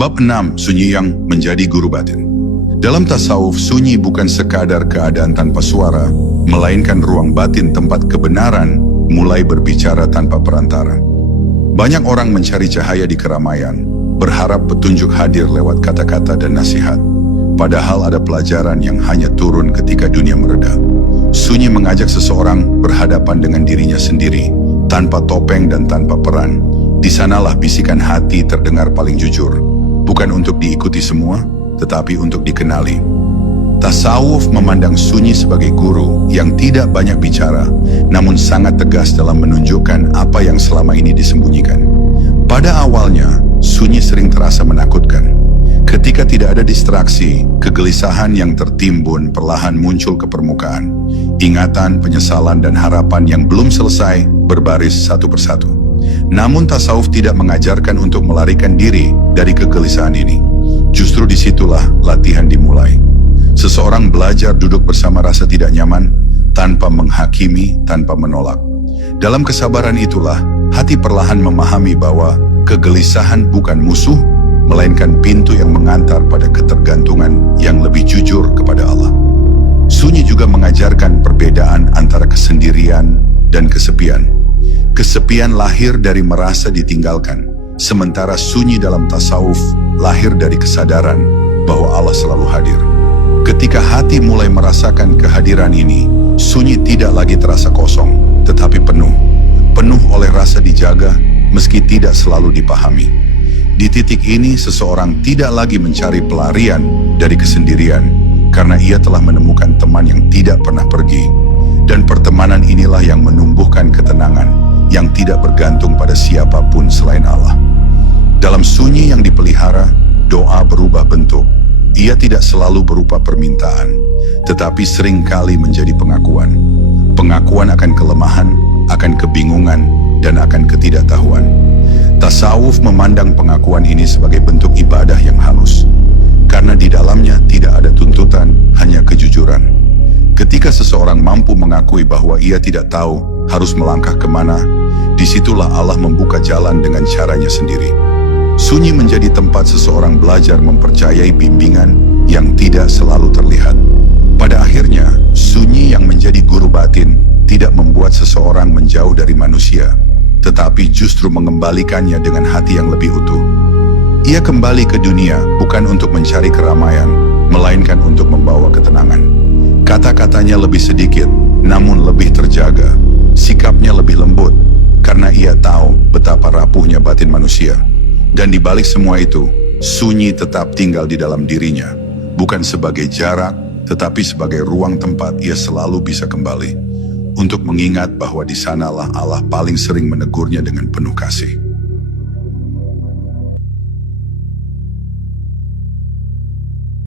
Bab 6. Sunyi yang menjadi guru batin. Dalam tasawuf, sunyi bukan sekadar keadaan tanpa suara, melainkan ruang batin tempat kebenaran mulai berbicara tanpa perantara. Banyak orang mencari cahaya di keramaian, berharap petunjuk hadir lewat kata-kata dan nasihat. Padahal ada pelajaran yang hanya turun ketika dunia mereda. Sunyi mengajak seseorang berhadapan dengan dirinya sendiri, tanpa topeng dan tanpa peran. Di sanalah bisikan hati terdengar paling jujur. Bukan untuk diikuti semua, tetapi untuk dikenali. Tasawuf memandang sunyi sebagai guru yang tidak banyak bicara, namun sangat tegas dalam menunjukkan apa yang selama ini disembunyikan. Pada awalnya, sunyi sering terasa menakutkan. Ketika tidak ada distraksi, kegelisahan yang tertimbun perlahan muncul ke permukaan. Ingatan, penyesalan, dan harapan yang belum selesai berbaris satu persatu. Namun tasawuf tidak mengajarkan untuk melarikan diri dari kegelisahan ini. Justru disitulah latihan dimulai. Seseorang belajar duduk bersama rasa tidak nyaman, tanpa menghakimi, tanpa menolak. Dalam kesabaran itulah, hati perlahan memahami bahwa kegelisahan bukan musuh, melainkan pintu yang mengantar pada ketergantungan yang lebih jujur kepada Allah. Sunyi juga mengajarkan perbedaan antara kesendirian dan kesepian. Kesepian lahir dari merasa ditinggalkan, sementara sunyi dalam tasawuf lahir dari kesadaran bahwa Allah selalu hadir. Ketika hati mulai merasakan kehadiran ini, sunyi tidak lagi terasa kosong, tetapi penuh. Penuh oleh rasa dijaga, meski tidak selalu dipahami. Di titik ini, seseorang tidak lagi mencari pelarian dari kesendirian, karena ia telah menemukan teman yang tidak pernah pergi. Dan pertemanan inilah yang menumbuhkan ketenangan, yang tidak bergantung pada siapapun selain Allah. Dalam sunyi yang dipelihara, doa berubah bentuk. Ia tidak selalu berupa permintaan, tetapi seringkali menjadi pengakuan. Pengakuan akan kelemahan, akan kebingungan, dan akan ketidaktahuan. Tasawuf memandang pengakuan ini sebagai bentuk ibadah yang halus, karena di dalamnya tidak ada tuntutan, hanya kejujuran. Ketika seseorang mampu mengakui bahwa ia tidak tahu harus melangkah kemana, disitulah Allah membuka jalan dengan caranya sendiri. Sunyi menjadi tempat seseorang belajar mempercayai bimbingan yang tidak selalu terlihat. Pada akhirnya, sunyi yang menjadi guru batin tidak membuat seseorang menjauh dari manusia, tetapi justru mengembalikannya dengan hati yang lebih utuh. Ia kembali ke dunia bukan untuk mencari keramaian, melainkan untuk membawa ketenangan. Kata-katanya lebih sedikit, namun lebih terjaga. Sikapnya lebih lembut, karena ia tahu betapa rapuhnya batin manusia. Dan di balik semua itu, sunyi tetap tinggal di dalam dirinya, bukan sebagai jarak, tetapi sebagai ruang tempat ia selalu bisa kembali, untuk mengingat bahwa di sanalah Allah paling sering menegurnya dengan penuh kasih.